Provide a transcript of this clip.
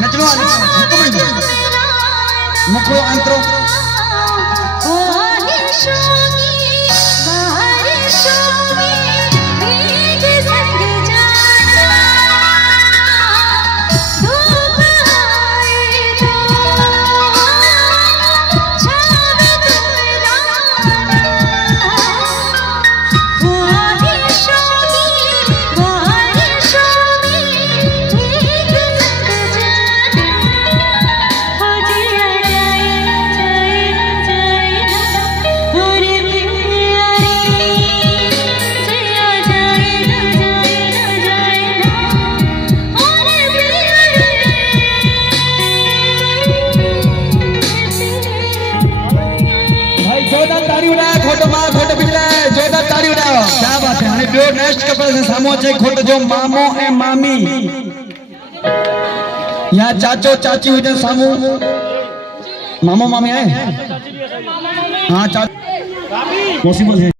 नचवा मुखो अंतरो next couple से सामो छे खोट जो मामो ए मामी या चाचो चाची हुजे सामो मामो मामी है हां चाची पॉसिबल है।